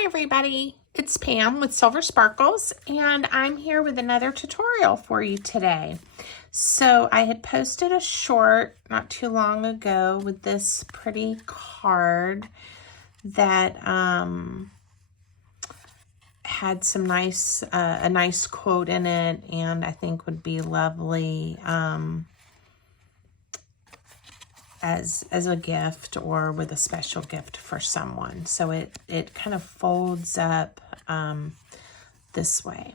Hi everybody, it's Pam with Silver Sparkles, and I'm here with another tutorial for you today. So I had posted a short not too long ago with this pretty card that had some nice, a nice quote in it, and I think would be lovely as a gift or with a special gift for someone. So it kind of folds up this way.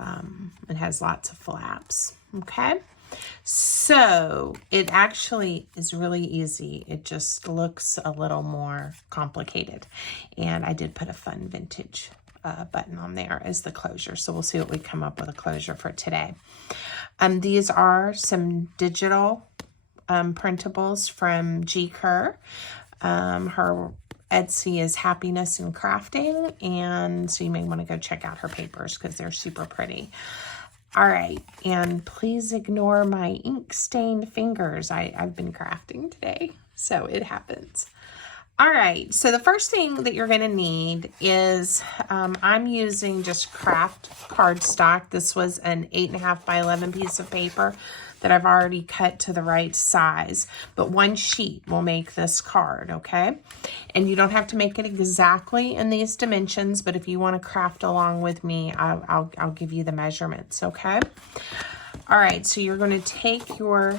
It has lots of flaps, okay? So it actually is really easy. It just looks a little more complicated. And I did put a fun vintage button on there as the closure. So we'll see what we come up with a closure for today. These are some digital printables from G. Kerr. Her Etsy is Happiness and Crafting, and so you may want to go check out her papers because they're super pretty. All right, and please ignore my ink-stained fingers. I've been crafting today, so it happens. All right, so the first thing that you're going to need is, I'm using just craft cardstock. This was an 8.5 by 11 piece of paper that I've already cut to the right size, but one sheet will make this card, okay? And you don't have to make it exactly in these dimensions, but if you want to craft along with me, I'll give you the measurements, okay? All right, so you're going to take your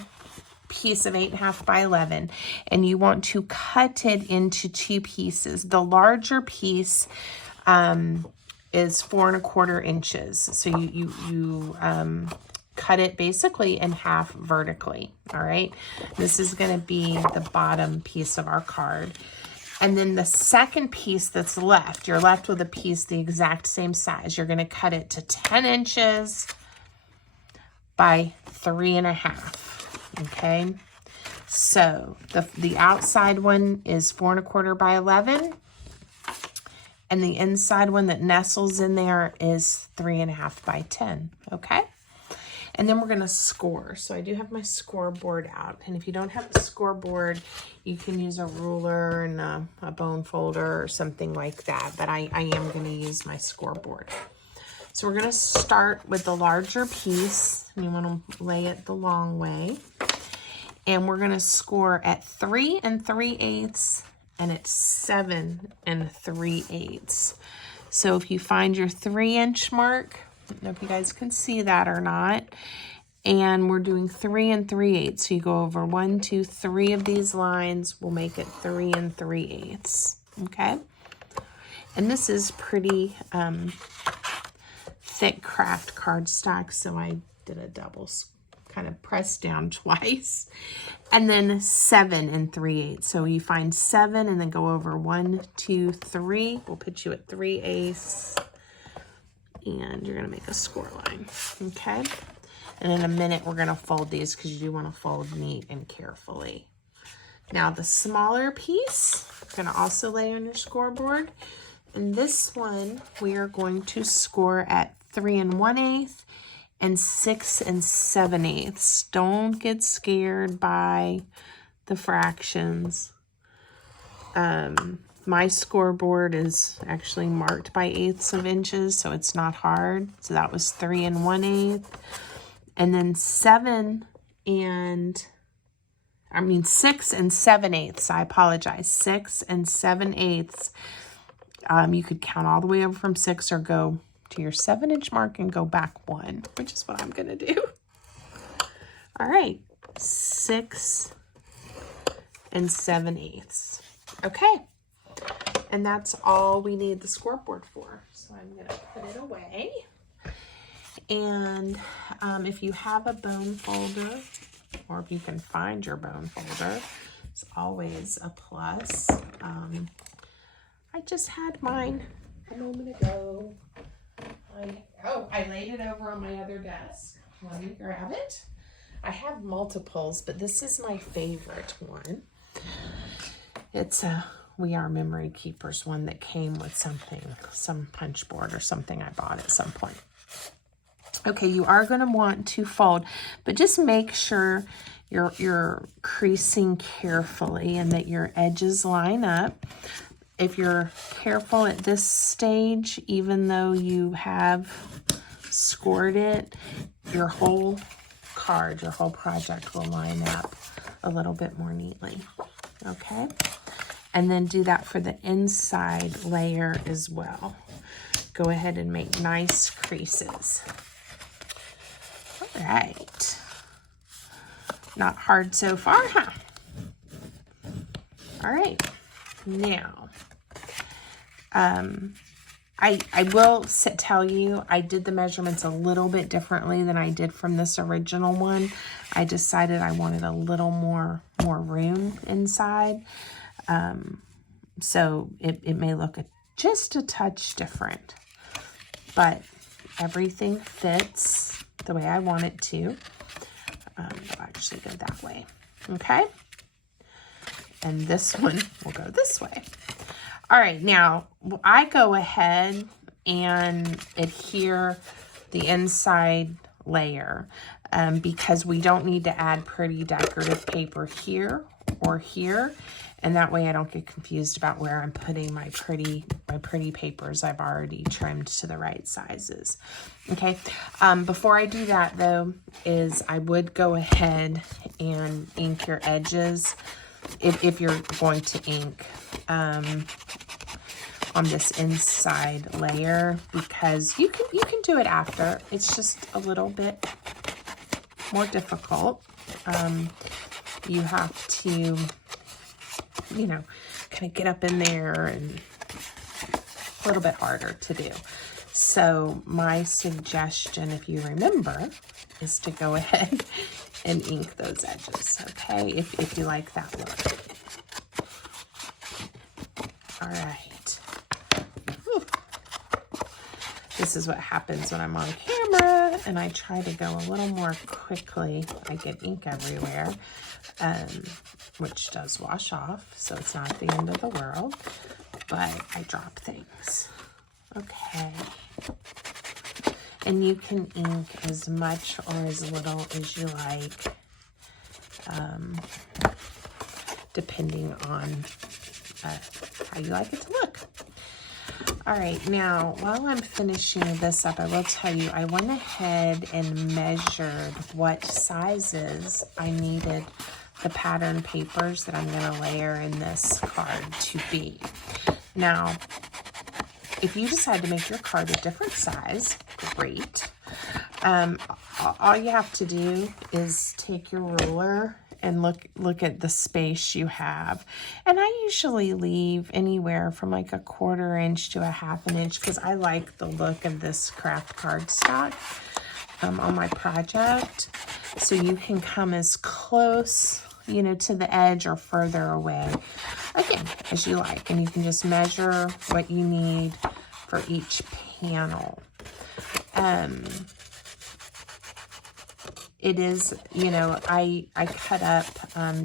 piece of 8.5 by 11 and you want to cut it into two pieces. The larger piece is 4 1/4 inches. So you cut it basically in half vertically. All right, this is going to be the bottom piece of our card. And then the second piece that's left, you're left with a piece the exact same size. You're going to cut it to 10 inches by 3.5. Okay, so the outside one is 4 1/4 by 11, and the inside one that nestles in there is 3.5 by 10. Okay, and then we're going to score. So I do have my scoreboard out, and if you don't have a scoreboard, you can use a ruler and a bone folder or something like that, but I am going to use my scoreboard. So we're going to start with the larger piece, and you want to lay it the long way. And we're going to score at 3 3/8 and at 7 3/8. So if you find your 3-inch mark, I don't know if you guys can see that or not, and we're doing 3 3/8. So you go over 1, 2, 3 of these lines, we'll make it 3 3/8. Okay? And this is pretty thick craft cardstock, so I did a double kind of press down twice. And then 7 3/8. So you find 7 and then go over 1, 2, 3. We'll put you at 3/8. And you're going to make a score line. Okay? And in a minute, we're going to fold these because you do want to fold neat and carefully. Now the smaller piece, you're going to also lay on your scoreboard. And this one, we are going to score at 3 1/8 and 6 7/8. Don't get scared by the fractions. My scoreboard is actually marked by 1/8 of inches, so it's not hard. So that was 3 1/8. And then 6 7/8. I apologize. 6 7/8. You could count all the way over from 6 or go to your 7-inch mark and go back 1, which is what I'm going to do. All right, 6 7/8. Okay, and that's all we need the scoreboard for. So I'm going to put it away. And if you have a bone folder, or if you can find your bone folder, it's always a plus. I just had mine a moment ago. I laid it over on my other desk. Let me grab it. I have multiples, but this is my favorite one. It's a We Are Memory Keepers one that came with some punch board or something I bought at some point. Okay, you are going to want to fold, but just make sure you're creasing carefully and that your edges line up. if you're careful at this stage, even though you have scored it, your whole card, your whole project will line up a little bit more neatly, okay? And then do that for the inside layer as well. Go ahead and make nice creases. All right. Not hard so far, huh? All right. Now, I will tell you, I did the measurements a little bit differently than I did from this original one. I decided I wanted a little more room inside. So it may look just a touch different, but everything fits the way I want it to. I'll actually go that way, okay? And this one will go this way. All right, now I go ahead and adhere the inside layer because we don't need to add pretty decorative paper here or here, and that way I don't get confused about where I'm putting my pretty papers I've already trimmed to the right sizes. Okay, before I do that though, is I would go ahead and ink your edges if you're going to ink on this inside layer, because you can do it after. It's just a little bit more difficult. You have to, you know, kind of get up in there, and a little bit harder to do. So my suggestion, if you remember, is to go ahead and ink those edges, okay, if you like that look. All right. Whew. This is what happens when I'm on camera and I try to go a little more quickly. I get ink everywhere, which does wash off, so it's not the end of the world, but I drop things. Okay. And you can ink as much or as little as you like, depending on how you like it to look. All right, now while I'm finishing this up, I will tell you, I went ahead and measured what sizes I needed the pattern papers that I'm going to layer in this card to be. Now, if you decide to make your card a different size, great. All you have to do is take your ruler and look at the space you have. And I usually leave anywhere from like a 1/4 inch to a 1/2 inch because I like the look of this craft cardstock on my project. So you can come as close, you know, to the edge or further away, again, as you like. And you can just measure what you need for each panel. It is, you know, I cut up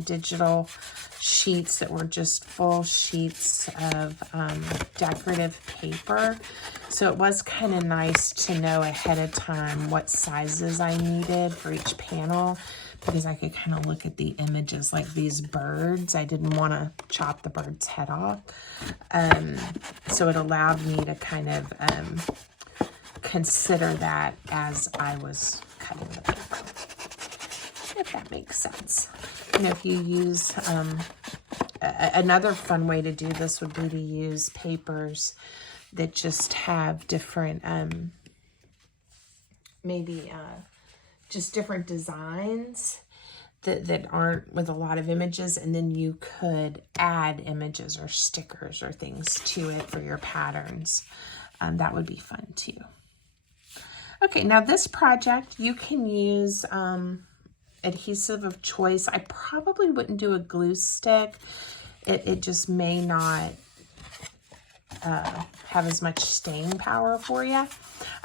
digital sheets that were just full sheets of decorative paper. So it was kind of nice to know ahead of time what sizes I needed for each panel, because I could kind of look at the images, like these birds. I didn't want to chop the bird's head off. So it allowed me to kind of consider that as I was cutting the paper, if that makes sense. You know, if you use, another fun way to do this would be to use papers that just have different, maybe just different designs that aren't with a lot of images, and then you could add images or stickers or things to it for your patterns. That would be fun too. Okay, now this project, you can use adhesive of choice. I probably wouldn't do a glue stick. It just may not have as much staying power for you.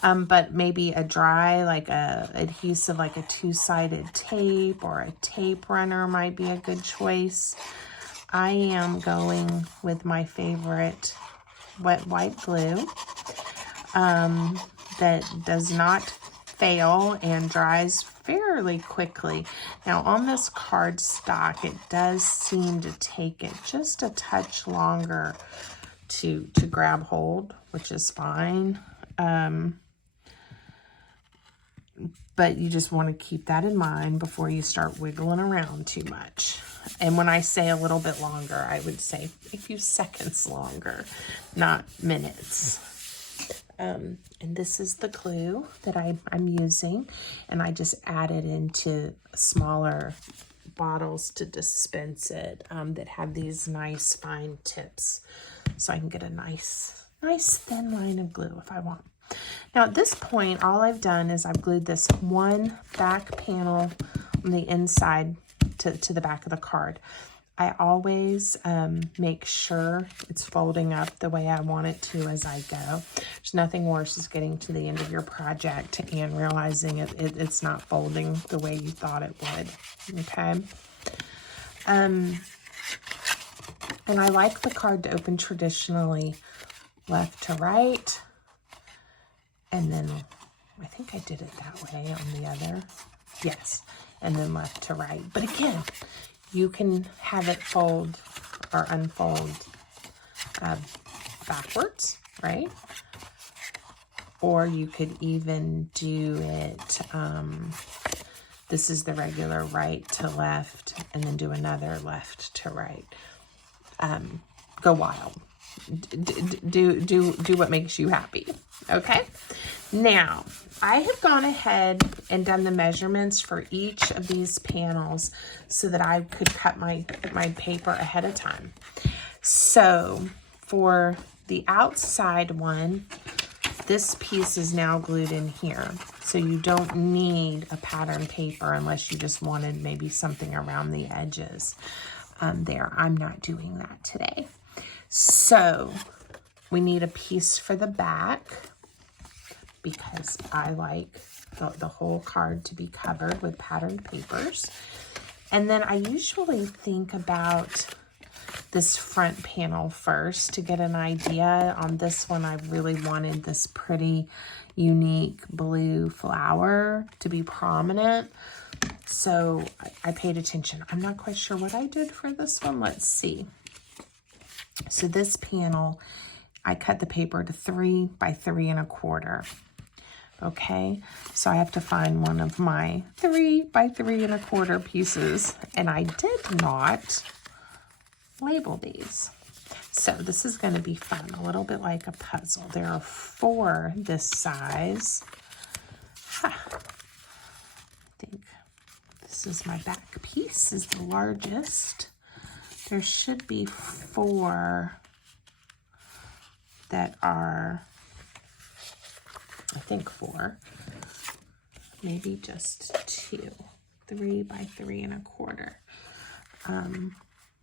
But maybe a dry, like a adhesive, like a 2-sided tape or a tape runner might be a good choice. I am going with my favorite wet white glue that does not fail and dries fairly quickly. Now on this cardstock, it does seem to take it just a touch longer to grab hold, which is fine. But you just want to keep that in mind before you start wiggling around too much. And when I say a little bit longer, I would say a few seconds longer, not minutes. And this is the glue that I'm using, and I just added into smaller bottles to dispense it that have these nice fine tips, so I can get a nice thin line of glue if I want. Now at this point, all I've done is I've glued this one back panel on the inside to the back of the card. I always make sure it's folding up the way I want it to as I go. There's nothing worse as getting to the end of your project and realizing it's not folding the way you thought it would, okay? And I like the card to open traditionally left to right, and then I think I did it that way on the other. Yes, and then left to right. But again, you can have it fold or unfold backwards, right? Or you could even do it, this is the regular right to left, and then do another left to right. Go wild. Do what makes you happy, okay? Now, I have gone ahead and done the measurements for each of these panels so that I could cut my paper ahead of time. So, for the outside one, this piece is now glued in here. So you don't need a pattern paper unless you just wanted maybe something around the edges there. I'm not doing that today. So we need a piece for the back because I like the whole card to be covered with patterned papers. And then I usually think about this front panel first to get an idea. On this one, I really wanted this pretty unique blue flower to be prominent. So I paid attention. I'm not quite sure what I did for this one. Let's see. So this panel, I cut the paper to 3 by 3 1/4. Okay, so I have to find one of my 3 by 3 1/4 pieces, and I did not label these. So this is going to be fun, a little bit like a puzzle. There are 4 this size. I think this is my back piece, is the largest. There should be 4 that are, I think 4, maybe just 2, 3 by 3 1/4.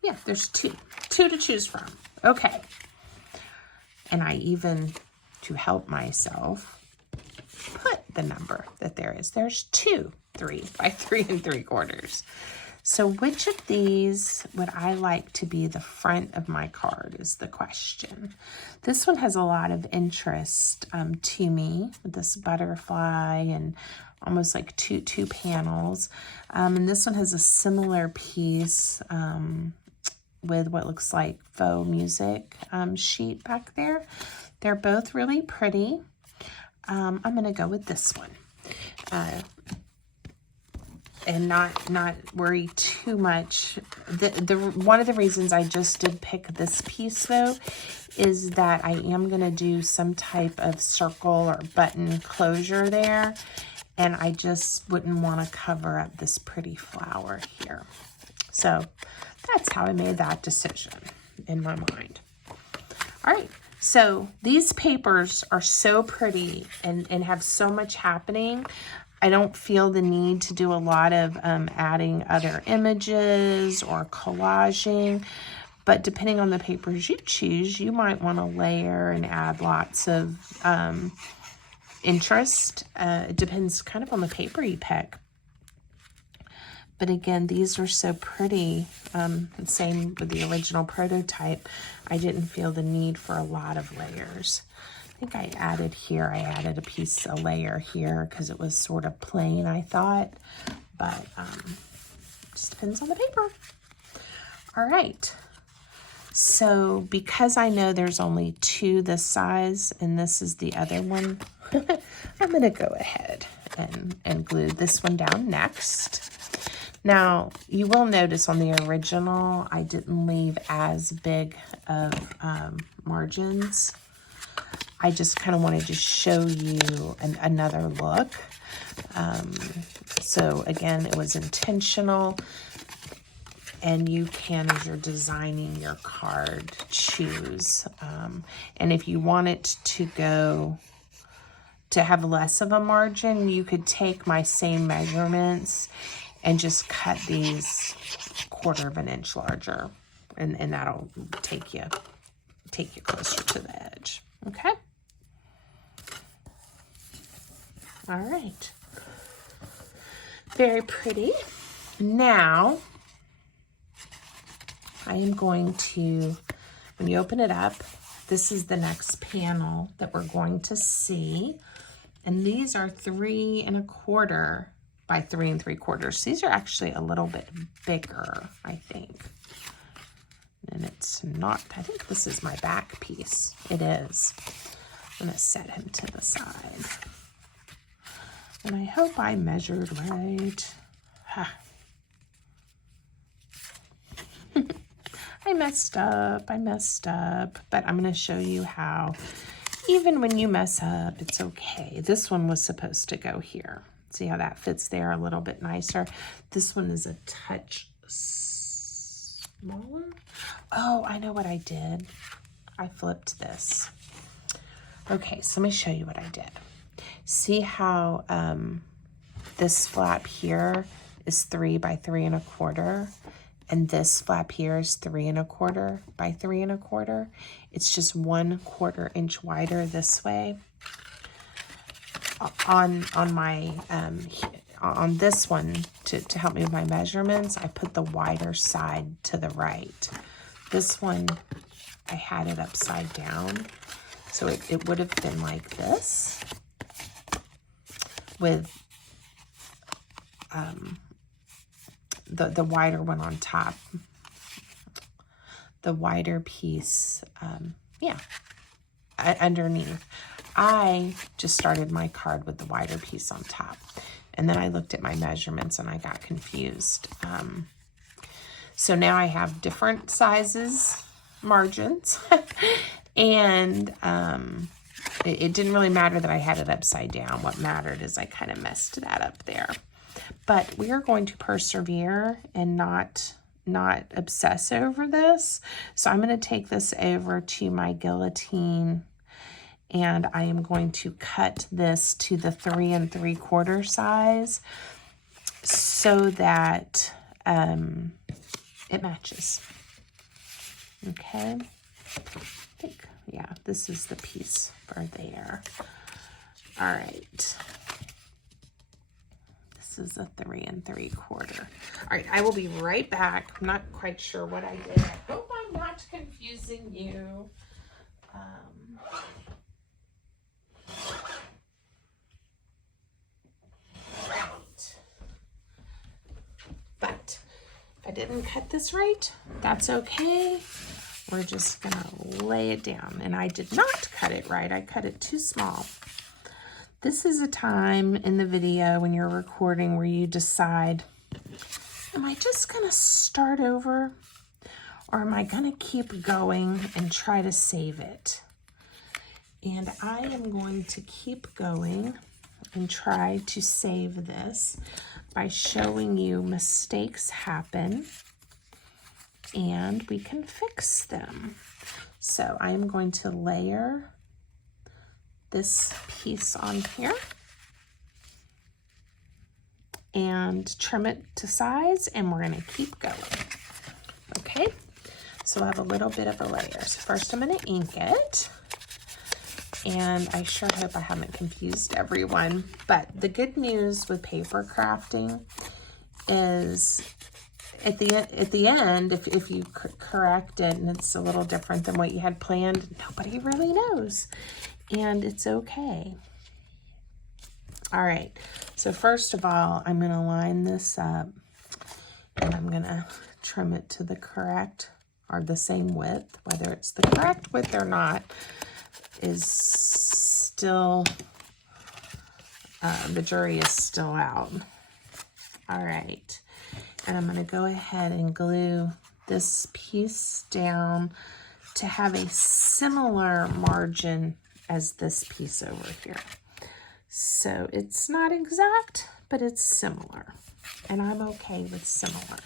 Yeah, there's 2 to choose from. Okay. And I even, to help myself, put the number that there is. There's 2 3 by 3 3/4. So which of these would I like to be the front of my card is the question. This one has a lot of interest to me, with this butterfly and almost like two panels. And this one has a similar piece with what looks like faux music sheet back there. They're both really pretty. I'm going to go with this one. And not worry too much. One of the reasons I just did pick this piece though is that I am going to do some type of circle or button closure there, and I just wouldn't want to cover up this pretty flower here. So that's how I made that decision in my mind. All right, so these papers are so pretty and have so much happening. I don't feel the need to do a lot of adding other images or collaging, but depending on the papers you choose, you might want to layer and add lots of interest. It depends kind of on the paper you pick. But again, these are so pretty. Same with the original prototype. I didn't feel the need for a lot of layers. I think I added a layer here because it was sort of plain, I thought, but just depends on the paper. All right, So because I know there's only 2 this size and this is the other one, I'm going to go ahead and glue this one down next. Now, you will notice on the original, I didn't leave as big of margins. I just kind of wanted to show you another look. So again, it was intentional. And you can, as you're designing your card, choose. And if you want it to have less of a margin, you could take my same measurements and just cut these 1/4 of an inch larger. And that'll take you closer to the edge. Okay? All right. Very pretty. Now, I am going to, when you open it up, this is the next panel that we're going to see. And these are 3 1/4 by 3 3/4. These are actually a little bit bigger, I think. And it's not, I think this is my back piece. It is. I'm going to set him to the side. And I hope I measured right. Ha. I messed up, but I'm going to show you how, even when you mess up, it's okay. This one was supposed to go here. See how that fits there a little bit nicer? This one is a touch smaller. Oh, I know what I did. I flipped this. Okay, so let me show you what I did. See how this flap here is 3 by 3 1/4? And this flap here is 3 1/4 by 3 1/4. It's just 1/4 inch wider this way. On my on this one, to help me with my measurements, I put the wider side to the right. This one, I had it upside down, so it would have been like this, with the wider one on top, the wider piece, underneath. I just started my card with the wider piece on top, and then I looked at my measurements and I got confused. So now I have different sizes, margins, and it didn't really matter that I had it upside down. What mattered is I kind of messed that up there. But we are going to persevere and not obsess over this. So I'm going to take this over to my guillotine, and I am going to cut this to the 3 3/4 size so that it matches. Okay. I think, yeah, this is the piece for there. All right. This is a 3 3/4. All right, I will be right back. I'm not quite sure what I did. I hope I'm not confusing you. Right. But if I didn't cut this right, that's okay. We're just gonna lay it down. And I did not cut it right. I cut it too small. This is a time in the video when you're recording where you decide, am I just gonna start over, or am I gonna keep going and try to save it? And I am going to keep going and try to save this by showing you mistakes happen and we can fix them. So I'm going to layer this piece on here and trim it to size, and we're going to keep going. Okay, so I have a little bit of a layer. So first I'm going to ink it, and I sure hope I haven't confused everyone, but the good news with paper crafting is at the end, if you correct it and it's a little different than what you had planned, nobody really knows. And it's okay. All right, so first of all, I'm going to line this up, and I'm going to trim it to the correct are the same width. Whether it's the correct width or not is still, the jury is still out. All right, and I'm gonna go ahead and glue this piece down to have a similar margin as this piece over here. So it's not exact, but it's similar, and I'm okay with similar.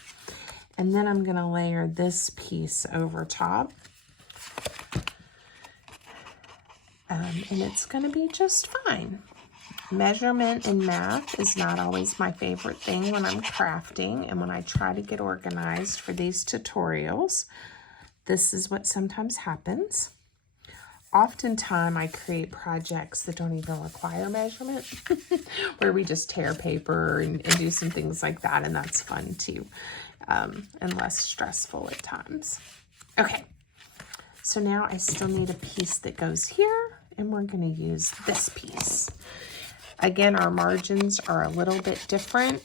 And then I'm gonna layer this piece over top. And it's gonna be just fine. Measurement in math is not always my favorite thing when I'm crafting and when I try to get organized for these tutorials. This is what sometimes happens. Oftentimes I create projects that don't even require measurement, where we just tear paper and do some things like that, and that's fun too, and less stressful at times. Okay, so now I still need a piece that goes here, and we're gonna use this piece. Again, our margins are a little bit different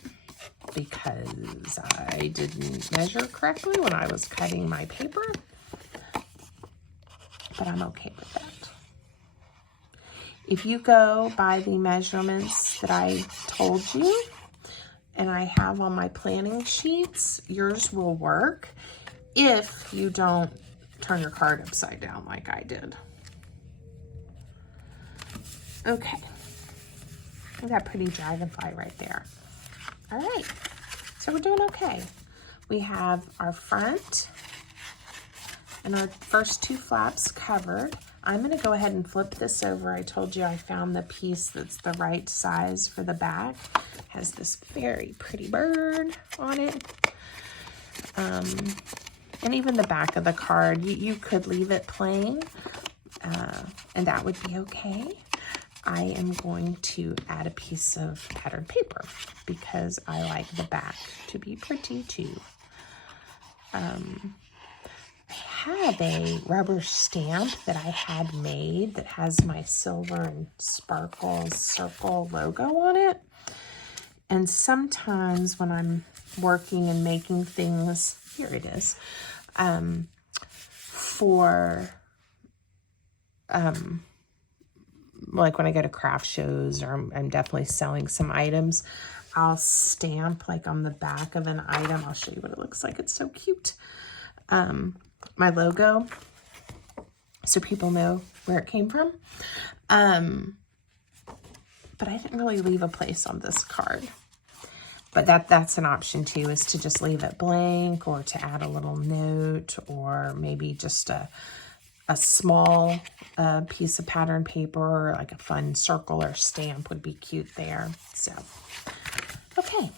because I didn't measure correctly when I was cutting my paper, but I'm okay with that. If you go by the measurements that I told you and I have on my planning sheets, yours will work if you don't turn your card upside down like I did. Okay. I got pretty dragonfly right there. All right, so we're doing okay. We have our front and our first two flaps covered. I'm gonna go ahead and flip this over. I told you I found the piece that's the right size for the back. It has this very pretty bird on it. And even the back of the card, you could leave it plain, and that would be okay. I am going to add a piece of patterned paper because I like the back to be pretty too. I have a rubber stamp that I had made that has my silver and sparkle circle logo on it. And sometimes when I'm working and making things, here it is, like when I go to craft shows or I'm definitely selling some items, I'll stamp like on the back of an item. I'll show you what it looks like. It's so cute. My logo, so people know where it came from. But I didn't really leave a place on this card. But that's an option too, is to just leave it blank or to add a little note or maybe just a small piece of pattern paper, like a fun circle or stamp would be cute there. So, okay.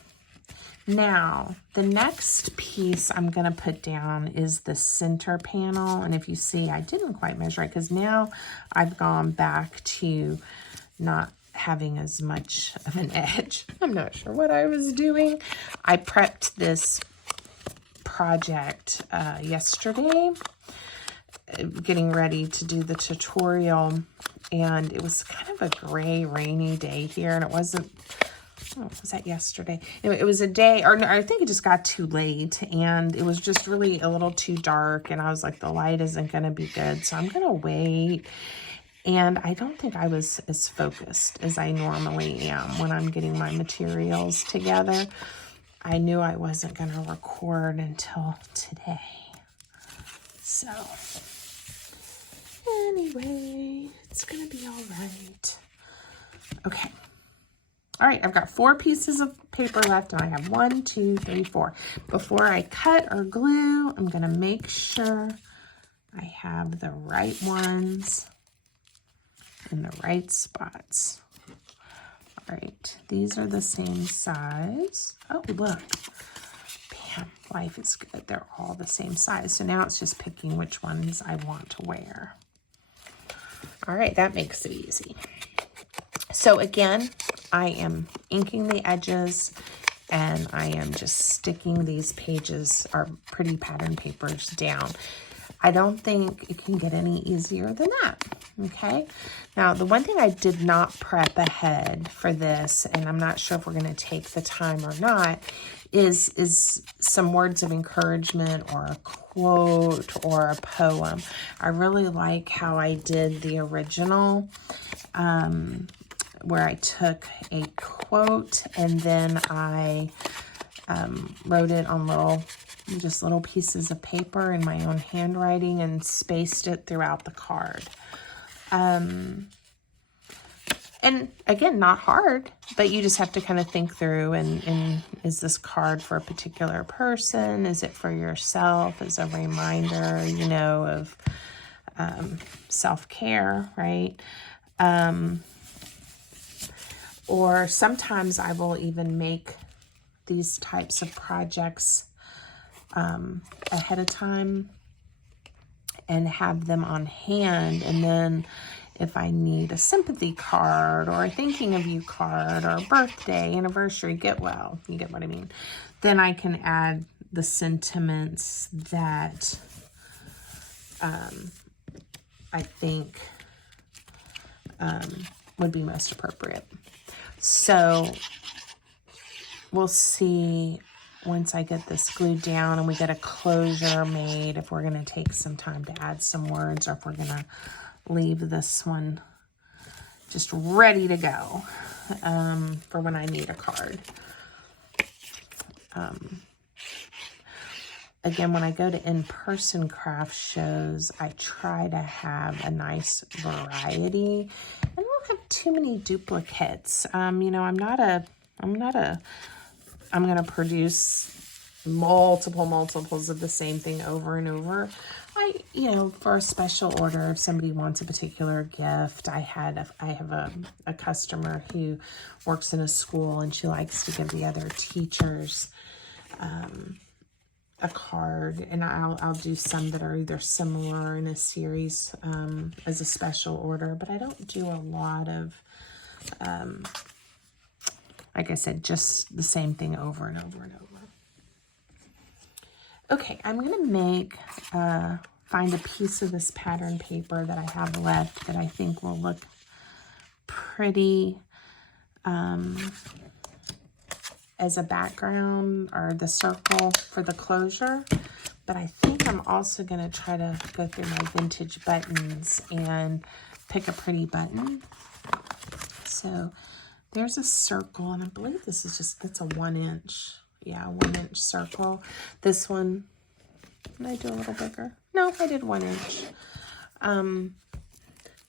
Now, the next piece I'm going to put down is the center panel. And if you see, I didn't quite measure it because now I've gone back to not having as much of an edge. I'm not sure what I was doing. I prepped this project yesterday, getting ready to do the tutorial, and it was kind of a gray, rainy day here, and it wasn't, oh, was that yesterday? Anyway, it was a day, or no, I think it just got too late, and it was just really a little too dark, and I was like, the light isn't going to be good, so I'm going to wait. And I don't think I was as focused as I normally am when I'm getting my materials together. I knew I wasn't going to record until today. So, anyway, it's going to be all right. Okay. All right, I've got 4 pieces of paper left, and I have 1, 2, 3, 4. Before I cut or glue, I'm going to make sure I have the right ones in the right spots. All right, these are the same size. Oh, look. Bam, life is good. They're all the same size. So now it's just picking which ones I want to wear. All right, that makes it easy. So again, I am inking the edges and I am just sticking these pages, our pretty pattern papers, down. I don't think it can get any easier than that, okay? Now, the one thing I did not prep ahead for this, and I'm not sure if we're gonna take the time or not, is some words of encouragement or a quote or a poem. I really like how I did the original, where I took a quote and then I wrote it on just little pieces of paper in my own handwriting and spaced it throughout the card. And again, not hard, but you just have to kind of think through, and is this card for a particular person? Is it for yourself as a reminder, you know, of self-care, right? Or sometimes I will even make these types of projects ahead of time and have them on hand, and then if I need a sympathy card or a thinking of you card or a birthday, anniversary, get well, you get what I mean, then I can add the sentiments that I think would be most appropriate. So we'll see once I get this glued down and we get a closure made, if we're going to take some time to add some words, or if we're going to leave this one just ready to go for when I need a card. Again, when I go to in-person craft shows, I try to have a nice variety and I don't have too many duplicates. You know, I'm going to produce multiples of the same thing over and over. You know, for a special order, if somebody wants a particular gift, I have a customer who works in a school and she likes to give the other teachers a card, and I'll do some that are either similar in a series as a special order, but I don't do a lot of like I said, just the same thing over and over and over. Okay, I'm going to find a piece of this pattern paper that I have left that I think will look pretty as a background, or the circle for the closure. But I think I'm also going to try to go through my vintage buttons and pick a pretty button. So there's a circle, and I believe this is that's a 1 inch. Yeah, 1 inch circle. This one, did I do a little bigger? No, I did 1 inch.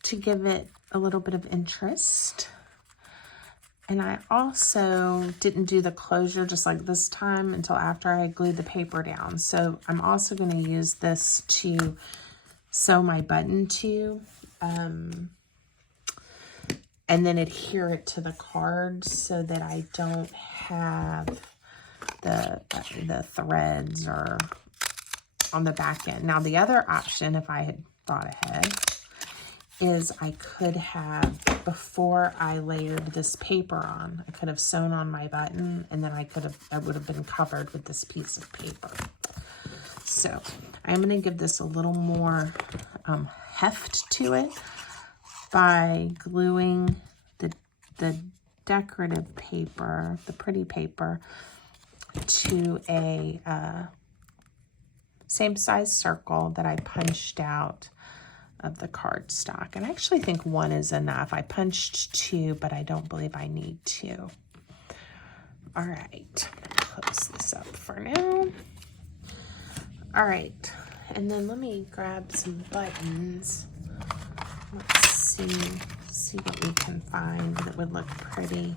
To give it a little bit of interest. And I also didn't do the closure just like this time until after I glued the paper down. So I'm also going to use this to sew my button to. And then adhere it to the card so that I don't have the threads or on the back end. Now the other option, if I had thought ahead, is I could have, before I layered this paper on, I could have sewn on my button, and then I would have been covered with this piece of paper. So I'm going to give this a little more heft to it by gluing the decorative paper, the pretty paper, to a same size circle that I punched out of the cardstock. And I actually think 1 is enough. I punched 2, but I don't believe I need 2. All right, close this up for now. All right, and then let me grab some buttons. Let's see what we can find that would look pretty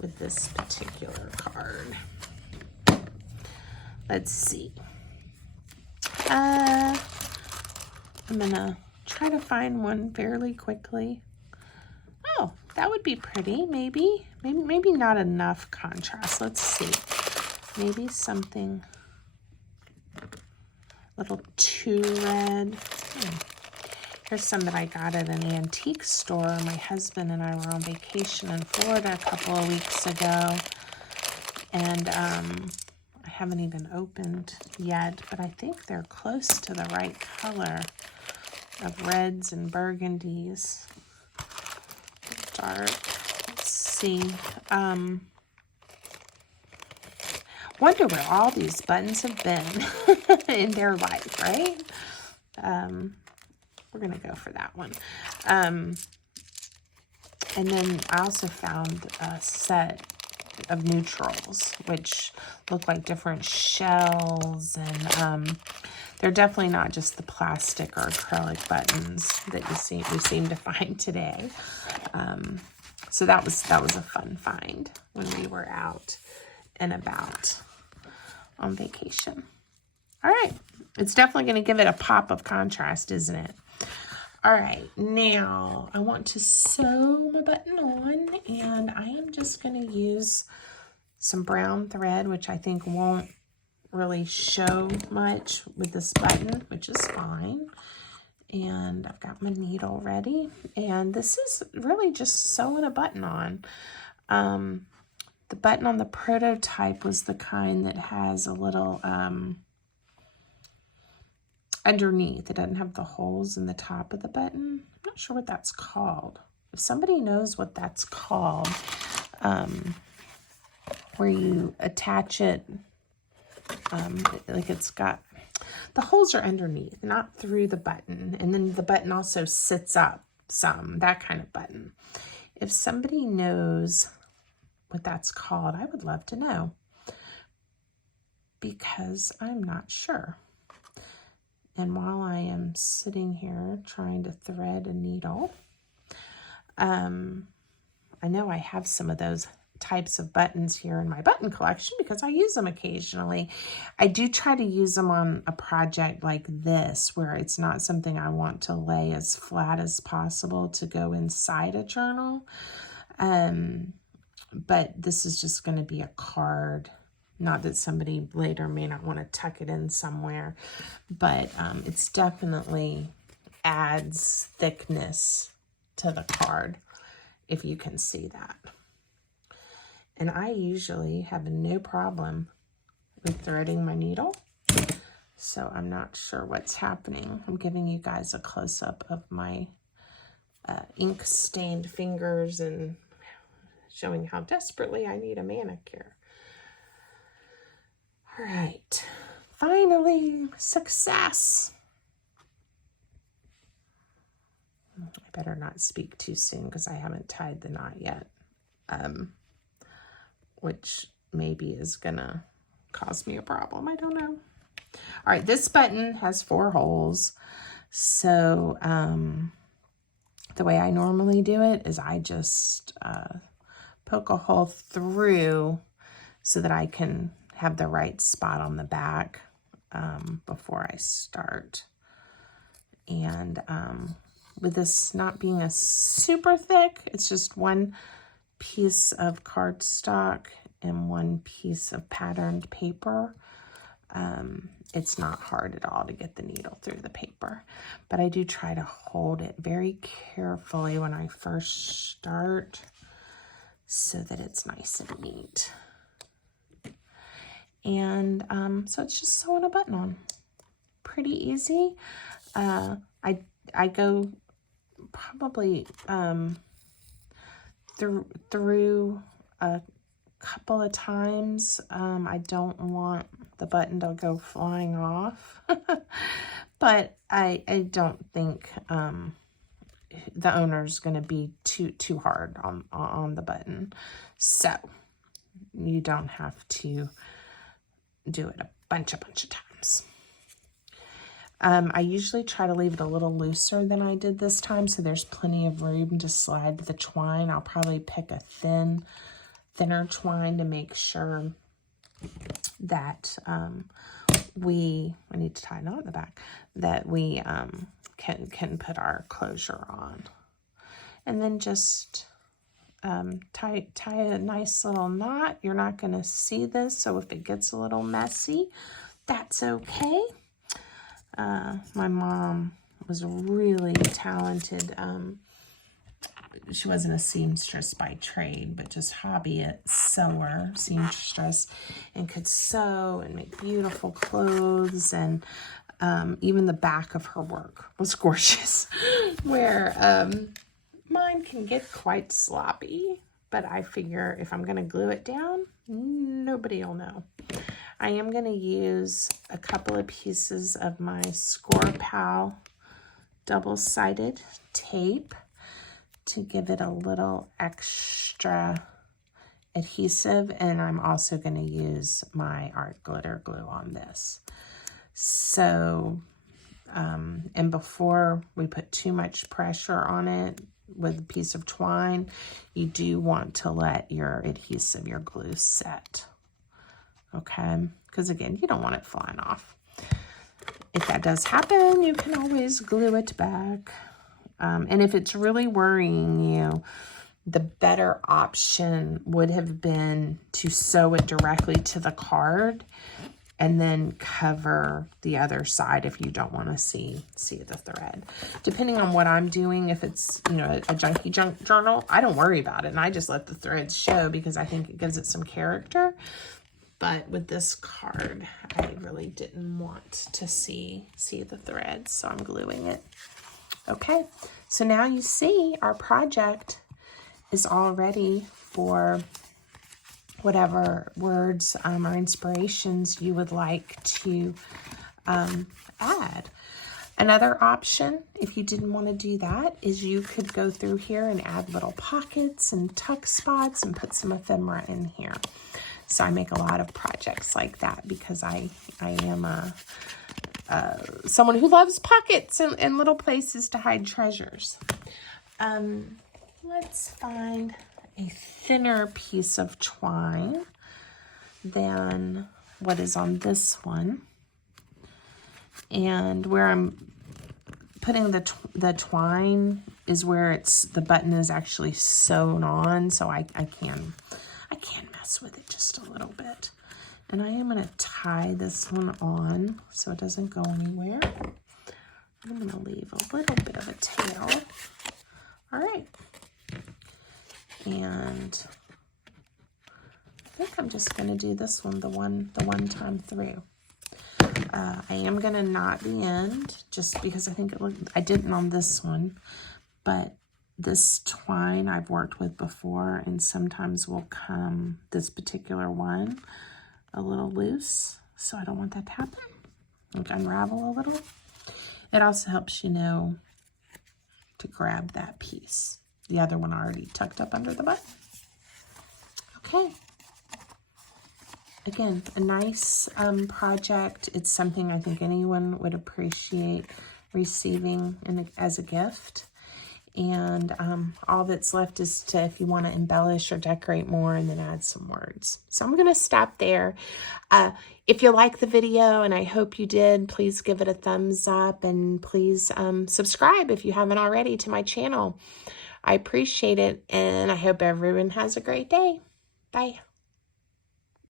with this particular card. Let's see. I'm gonna try to find one fairly quickly. Oh, that would be pretty. Maybe not enough contrast. Let's see. Maybe something a little too red. Here's some that I got at an antique store. My husband and I were on vacation in Florida a couple of weeks ago, and I haven't even opened yet, but I think they're close to the right color of reds and burgundies. Dark. Let's see. Wonder where all these buttons have been in their life, right? We're going to go for that one. And then I also found a set of neutrals, which look like different shells. And they're definitely not just the plastic or acrylic buttons that we seem to find today. So that was a fun find when we were out and about on vacation. All right. It's definitely going to give it a pop of contrast, isn't it? All right. Now I want to sew my button on, and I am just going to use some brown thread, which I think won't really show much with this button, which is fine. And I've got my needle ready, and this is really just sewing a button on. The button on the prototype was the kind that has a little underneath. It doesn't have the holes in the top of the button. I'm not sure what that's called. If somebody knows what that's called, where you attach it, like it's got, the holes are underneath, not through the button. And then the button also sits up some, that kind of button. If somebody knows what that's called, I would love to know, because I'm not sure. And while I am sitting here trying to thread a needle, I know I have some of those types of buttons here in my button collection because I use them occasionally. I do try to use them on a project like this, where it's not something I want to lay as flat as possible to go inside a journal. But this is just going to be a card. Not that somebody later may not want to tuck it in somewhere, but it's definitely adds thickness to the card, if you can see that. And I usually have no problem with threading my needle, so I'm not sure what's happening. I'm giving you guys a close-up of my ink-stained fingers and showing how desperately I need a manicure. All right, finally, success. I better not speak too soon because I haven't tied the knot yet, which maybe is gonna cause me a problem. I don't know. All right, this button has 4 holes. So the way I normally do it is I just poke a hole through so that I can have the right spot on the back before I start. And with this not being a super thick, it's just one piece of cardstock and one piece of patterned paper. It's not hard at all to get the needle through the paper, but I do try to hold it very carefully when I first start so that it's nice and neat. And so it's just sewing a button on. Pretty easy. I go probably through a couple of times. I don't want the button to go flying off, but I don't think the owner's going to be too hard on the button, so you don't have to do it a bunch of times. I usually try to leave it a little looser than I did this time, so there's plenty of room to slide the twine. I'll probably pick a thinner twine to make sure that I need to tie a knot at the back, that we can put our closure on. And then just tie a nice little knot. You're not going to see this, so if it gets a little messy, that's okay. My mom was really talented. She wasn't a seamstress by trade, but just hobby sewer, seamstress, and could sew and make beautiful clothes. And even the back of her work was gorgeous, where mine can get quite sloppy. but I figure if I'm going to glue it down, nobody will know. I am going to use a couple of pieces of my Score Pal double-sided tape to give it a little extra adhesive, and I'm also going to use my art glitter glue on this. So, and before we put too much pressure on it with a piece of twine, you do want to let your adhesive, your glue set. Okay, because again, you don't want it flying off. If that does happen, you can always glue it back. And if it's really worrying you, the better option would have been to sew it directly to the card and then cover the other side if you don't want to see the thread. Depending on what I'm doing, if it's, you know, a junky junk journal, I don't worry about it, and I just let the threads show because I think it gives it some character. But with this card, I really didn't want to see the threads, so I'm gluing it. Okay, so now you see our project is all ready for whatever words or inspirations you would like to add. Another option, if you didn't want to do that, is you could go through here and add little pockets and tuck spots and put some ephemera in here. So I make a lot of projects like that because I am someone who loves pockets and little places to hide treasures. Let's find a thinner piece of twine than what is on this one. And where I'm putting the twine is where the button is actually sewn on, so I can mess with it just a little bit. And I am going to tie this one on so it doesn't go anywhere. I'm going to leave a little bit of a tail. All right. And I think I'm just going to do this one the one time through. I am going to knot the end just because I think I didn't on this one, but this twine I've worked with before, and sometimes will come, this particular one, a little loose, so I don't want that to happen. Like unravel a little. It also helps you know to grab that piece. The other one already tucked up under the button. Okay. Again, a nice project. It's something I think anyone would appreciate receiving as a gift. And all that's left is to, if you want to embellish or decorate more, and then add some words. So I'm going to stop there. If you like the video, and I hope you did, please give it a thumbs up, and please subscribe if you haven't already to my channel. I appreciate it, and I hope everyone has a great day. Bye.